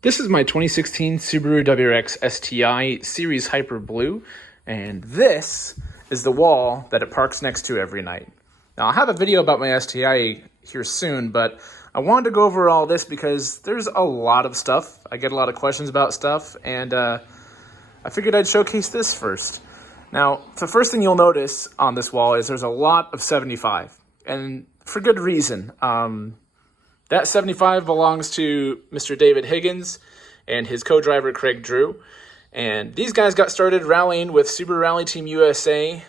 This is my 2016 Subaru WRX STI Series Hyper Blue, and this is the wall that it parks next to every night. Now, I'll have a video about my STI here soon, but I wanted to go over all this because there's a lot of stuff. I get a lot of questions about stuff, and I figured I'd showcase this first. Now, the first thing you'll notice on this wall is there's a lot of 75, and for good reason. That 75 belongs to Mr. David Higgins and his co-driver Craig Drew. And these guys got started rallying with Subaru Rally Team USA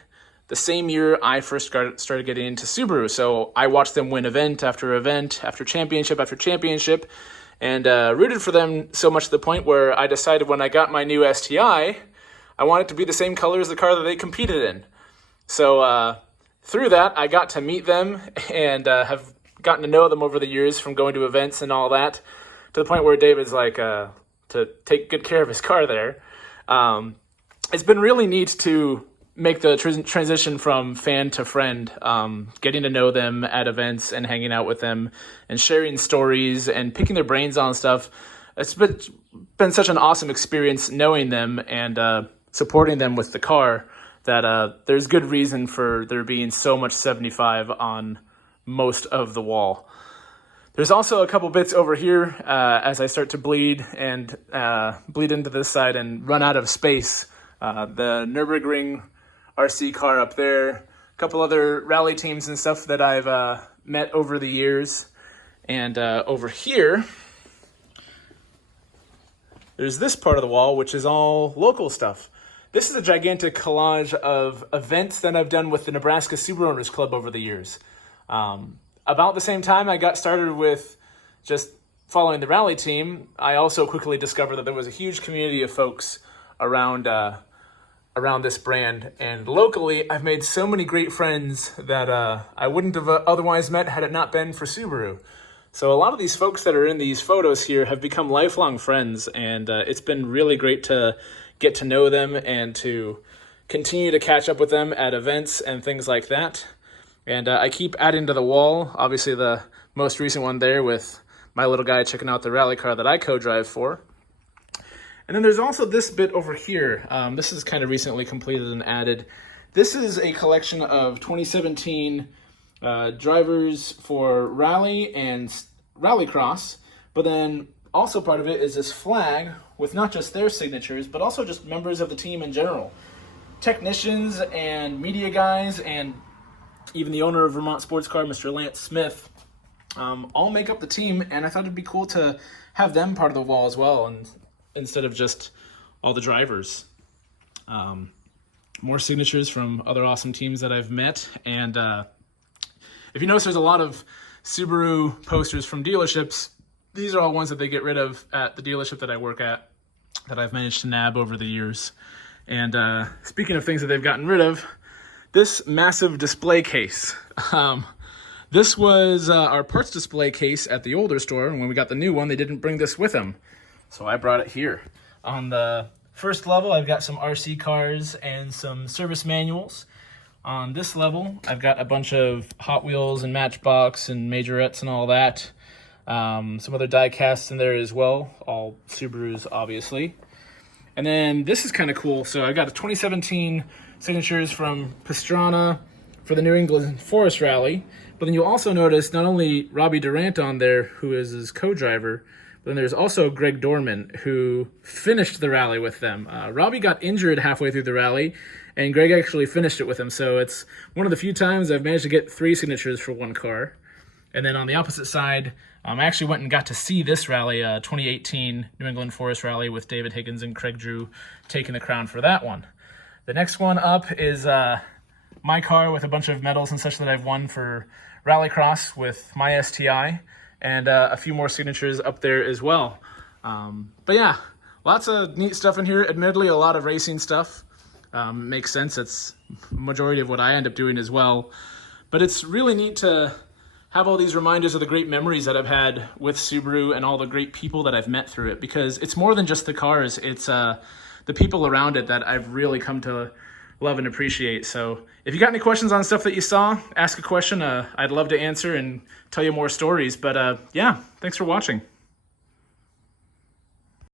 the same year I first started getting into Subaru. So I watched them win event after championship after championship, and rooted for them so much to the point where I decided when I got my new STI, I want it to be the same color as the car that they competed in. So through that, I got to meet them and have gotten to know them over the years from going to events and all that, to the point where David's like to take good care of his car there. It's been really neat to make the transition from fan to friend, getting to know them at events and hanging out with them and sharing stories and picking their brains on stuff. It's been such an awesome experience knowing them and supporting them with the car that there's good reason for there being so much 75 on most of the wall. There's also a couple bits over here as I start to bleed into this side and run out of space. The Nürburgring RC car up there, a couple other rally teams and stuff that I've met over the years. And over here, there's this part of the wall, which is all local stuff. This is a gigantic collage of events that I've done with the Nebraska Subaru Owners Club over the years. About the same time I got started with just following the rally team, I also quickly discovered that there was a huge community of folks around this brand. And locally, I've made so many great friends that I wouldn't have otherwise met had it not been for Subaru. So a lot of these folks that are in these photos here have become lifelong friends, and it's been really great to get to know them and to continue to catch up with them at events and things like that. And I keep adding to the wall, obviously the most recent one there with my little guy checking out the rally car that I co-drive for. And then there's also this bit over here. This is kind of recently completed and added. This is a collection of 2017 drivers for rally and rallycross, but then also part of it is this flag with not just their signatures, but also just members of the team in general. Technicians and media guys and even the owner of Vermont Sports Car, Mr. Lance Smith, all make up the team, and I thought it'd be cool to have them part of the wall as well, and instead of just all the drivers. More signatures from other awesome teams that I've met, and if you notice, there's a lot of Subaru posters from dealerships. These are all ones that they get rid of at the dealership that I work at, that I've managed to nab over the years. And speaking of things that they've gotten rid of, this massive display case. This was our parts display case at the older store, and when we got the new one, they didn't bring this with them. So I brought it here. On the first level, I've got some RC cars and some service manuals. On this level, I've got a bunch of Hot Wheels and Matchbox and Majorettes and all that. Some other die casts in there as well, all Subarus, obviously. And then this is kind of cool. So I've got a 2017 signatures from Pastrana for the New England Forest Rally. But then you'll also notice not only Robbie Durant on there, who is his co-driver, but then there's also Greg Dorman, who finished the rally with them. Robbie got injured halfway through the rally, and Greg actually finished it with him. So it's one of the few times I've managed to get 3 signatures for one car. And then on the opposite side, I actually went and got to see this rally, 2018 New England Forest Rally with David Higgins and Craig Drew taking the crown for that one. The next one up is my car with a bunch of medals and such that I've won for Rallycross with my STI, and a few more signatures up there as well. But yeah, lots of neat stuff in here. Admittedly, a lot of racing stuff. Makes sense. It's majority of what I end up doing as well. But it's really neat to have all these reminders of the great memories that I've had with Subaru and all the great people that I've met through it, because it's more than just the cars. It's the people around it that I've really come to love and appreciate. So if you got any questions on stuff that you saw, ask a question. I'd love to answer and tell you more stories. But yeah, thanks for watching.